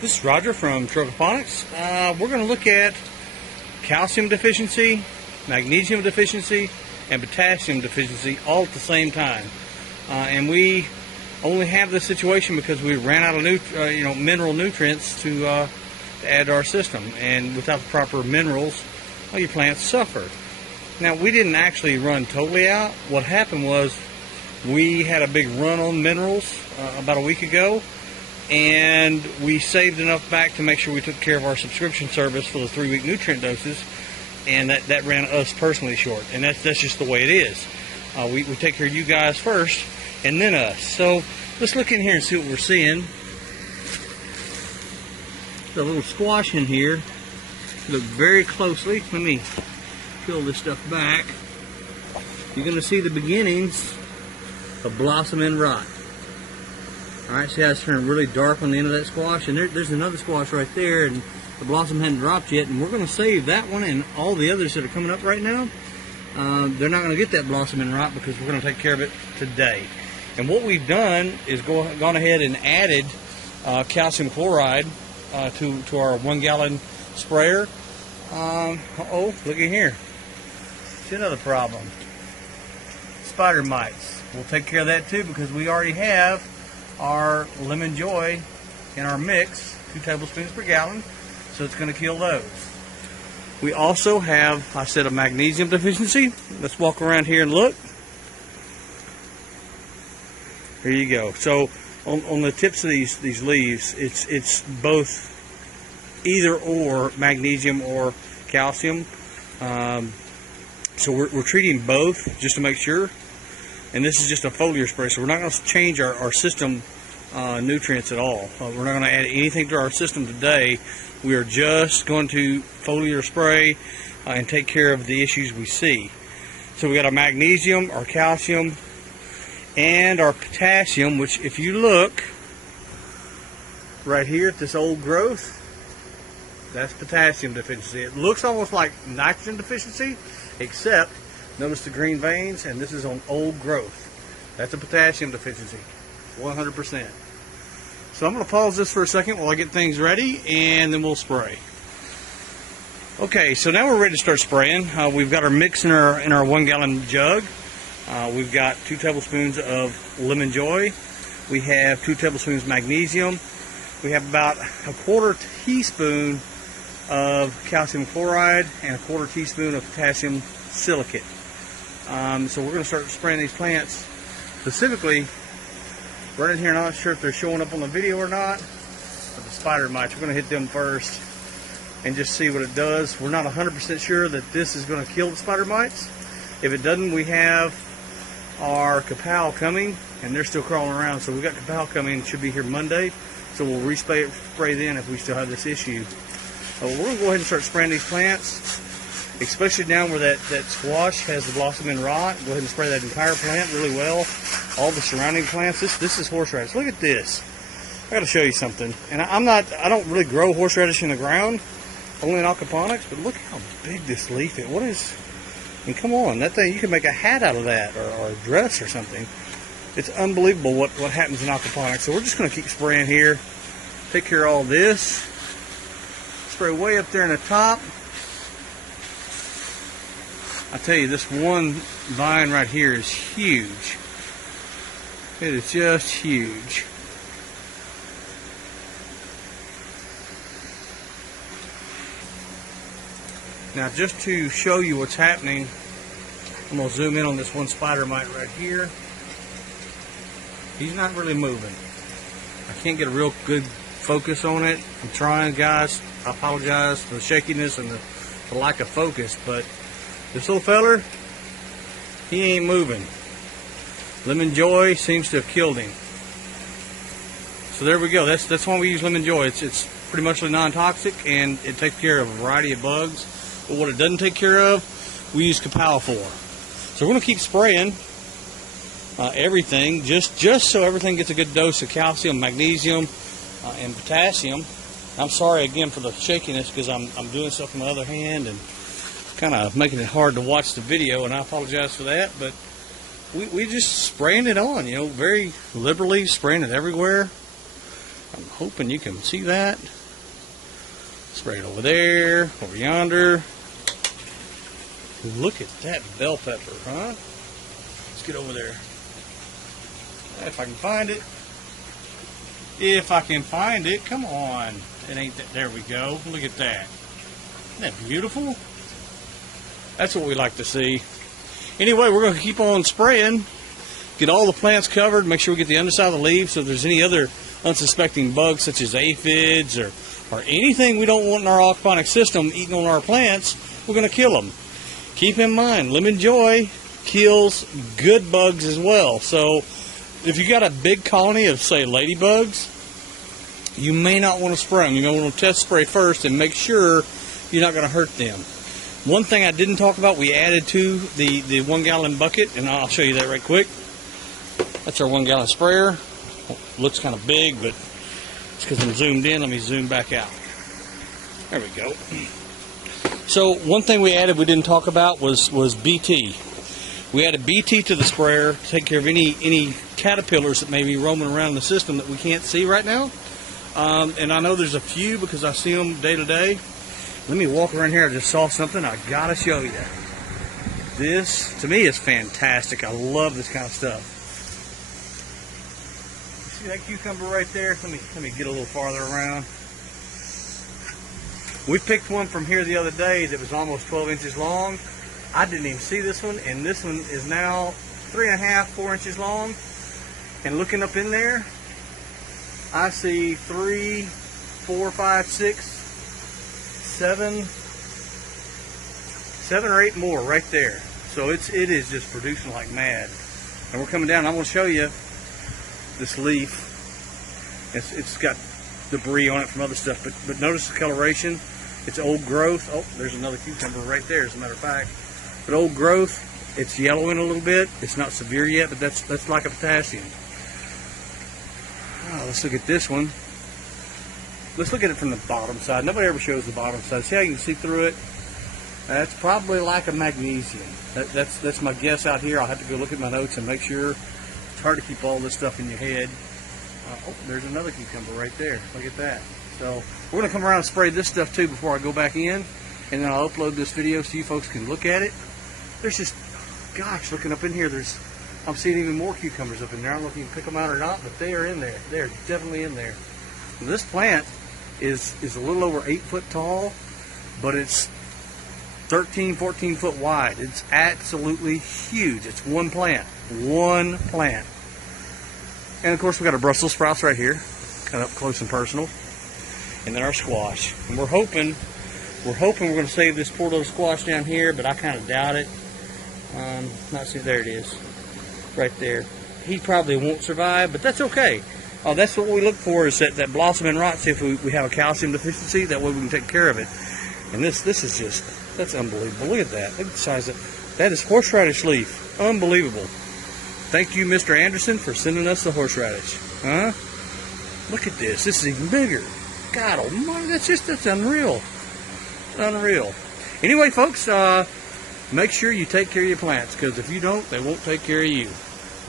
This is Roger from Aquaponics. We're going to look at calcium deficiency, magnesium deficiency, and potassium deficiency all at the same time. And we only have this situation because we ran out of mineral nutrients to add to our system. And without the proper minerals, your plants suffer. Now, we didn't actually run totally out. What happened was we had a big run on minerals about a week ago, and we saved enough back to make sure we took care of our subscription service for the 3-week nutrient doses, and that ran us personally short. And that's just the way it is. We take care of you guys first, and then us. So let's look in here and see what we're seeing. The little squash in here. Look very closely. Let me peel this stuff back. You're going to see the beginnings of blossom and rot. Alright, see how it's turned really dark on the end of that squash? And there's another squash right there, and the blossom hadn't dropped yet. And we're going to save that one and all the others that are coming up right now. They're not going to get that blossom and rot because we're going to take care of it today. And what we've done is gone ahead and added calcium chloride to our 1 gallon sprayer. Uh-oh, look at here. See another problem. Spider mites. We'll take care of that too because we already have our lemon joy in our mix, 2 tablespoons per gallon, so it's going to kill those. We also have, I said, a magnesium deficiency. Let's walk around here and look. Here you go. So on the tips of these leaves, it's both either or magnesium or calcium. So we're treating both just to make sure. And this is just a foliar spray, so we're not going to change our system nutrients at all. We're not going to add anything to our system today. We are just going to foliar spray and take care of the issues we see. So we got our magnesium, our calcium, and our potassium, which if you look right here at this old growth, that's potassium deficiency. It looks almost like nitrogen deficiency, except notice the green veins, and this is on old growth. That's a potassium deficiency, 100%. So I'm going to pause this for a second while I get things ready, and then we'll spray. Okay, so now we're ready to start spraying. We've got our mix in our 1 gallon jug. We've got 2 tablespoons of lemon joy. We have 2 tablespoons magnesium. We have about a 1/4 teaspoon of calcium chloride and a 1/4 teaspoon of potassium silicate. So we're going to start spraying these plants. Specifically, right in here, I'm not sure if they're showing up on the video or not, but the spider mites, we're going to hit them first and just see what it does. We're not 100% sure that this is going to kill the spider mites. If it doesn't, we have our kapow coming, and they're still crawling around. So we've got kapow coming, it should be here Monday. So we'll respray then if we still have this issue. We're going to go ahead and start spraying these plants, especially down where that squash has the blossom and rot. Go ahead and spray that entire plant really well. All the surrounding plants. This is horseradish. Look at this. I got to show you something. And I don't really grow horseradish in the ground, only in aquaponics. But look how big this leaf is. What is? I mean, come on, that thing, you can make a hat out of that, or a dress or something. It's unbelievable what happens in aquaponics. So we're just going to keep spraying here. Take care of all this. Spray way up there in the top. I tell you, this one vine right here is huge. It is just huge. Now, just to show you what's happening, I'm going to zoom in on this one spider mite right here. He's not really moving. I can't get a real good focus on it. I'm trying, guys. I apologize for the shakiness and the lack of focus, but this little feller, he ain't moving. Lemon joy seems to have killed him. So there we go. That's why we use lemon joy. It's pretty much non-toxic, and it takes care of a variety of bugs. But what it doesn't take care of, we use kapow for. So we're going to keep spraying everything, just so everything gets a good dose of calcium, magnesium, and potassium. I'm sorry again for the shakiness because I'm doing stuff with my other hand and kind of making it hard to watch the video, and I apologize for that. But we just spraying it on, very liberally, spraying it everywhere. I'm hoping you can see that. Spray it over there, over yonder. Look at that bell pepper, huh? Let's get over there. If I can find it. If I can find it, come on. It ain't that. There we go. Look at that. Isn't that beautiful? That's what we like to see. Anyway, we're going to keep on spraying. Get all the plants covered. Make sure we get the underside of the leaves. So if there's any other unsuspecting bugs, such as aphids or anything we don't want in our aquaponics system eating on our plants, we're going to kill them. Keep in mind, lemon joy kills good bugs as well. So if you got a big colony of, say, ladybugs, you may not want to spray them. You may want to test spray first and make sure you're not going to hurt them. One thing I didn't talk about, we added to the 1 gallon bucket, and I'll show you that right quick. That's our 1 gallon sprayer. Looks kind of big, but it's because I'm zoomed in. Let me zoom back out. There we go. So one thing we added we didn't talk about was BT. We added BT to the sprayer to take care of any caterpillars that may be roaming around the system that we can't see right now. And I know there's a few because I see them day to day. Let me walk around here. I just saw something I gotta show you. This, to me, is fantastic. I love this kind of stuff. See that cucumber right there? Let me get a little farther around. We picked one from here the other day that was almost 12 inches long. I didn't even see this one, and this one is now 3.5, 4 inches long. And looking up in there, I see 3, 4, 5, 6, 7 or 8 more right there. So it is just producing like mad. And we're coming down. I'm going to show you this leaf. It's got debris on it from other stuff, but notice the coloration. It's old growth. Oh, there's another cucumber right there, as a matter of fact. But old growth, it's yellowing a little bit. It's not severe yet, but that's like a potassium. Oh, let's look at this one. Let's look at it from the bottom side. Nobody ever shows the bottom side. See how you can see through it? That's probably like a magnesium. That's my guess out here. I'll have to go look at my notes and make sure. It's hard to keep all this stuff in your head. Oh, there's another cucumber right there. Look at that. So we're going to come around and spray this stuff too before I go back in, and then I'll upload this video so you folks can look at it. There's just, gosh, looking up in here, I'm seeing even more cucumbers up in there. I don't know if you can pick them out or not, but they are in there. They're definitely in there. This plant is a little over 8 foot tall, but it's 13, 14 foot wide. It's absolutely huge. It's one plant. One plant. And of course we got our Brussels sprouts right here, kind of up close and personal. And then our squash. And we're hoping we're going to save this poor little squash down here, but I kind of doubt it. Not see, there it is. Right there. He probably won't survive, but that's okay. That's what we look for, is that blossom and rot, see if we have a calcium deficiency. That way we can take care of it. And this is just, that's unbelievable. Look at that. Look at the size of it. That is horseradish leaf. Unbelievable. Thank you, Mr. Anderson, for sending us the horseradish. Huh? Look at this. This is even bigger. God almighty, that's unreal. Unreal. Anyway, folks, make sure you take care of your plants, because if you don't, they won't take care of you.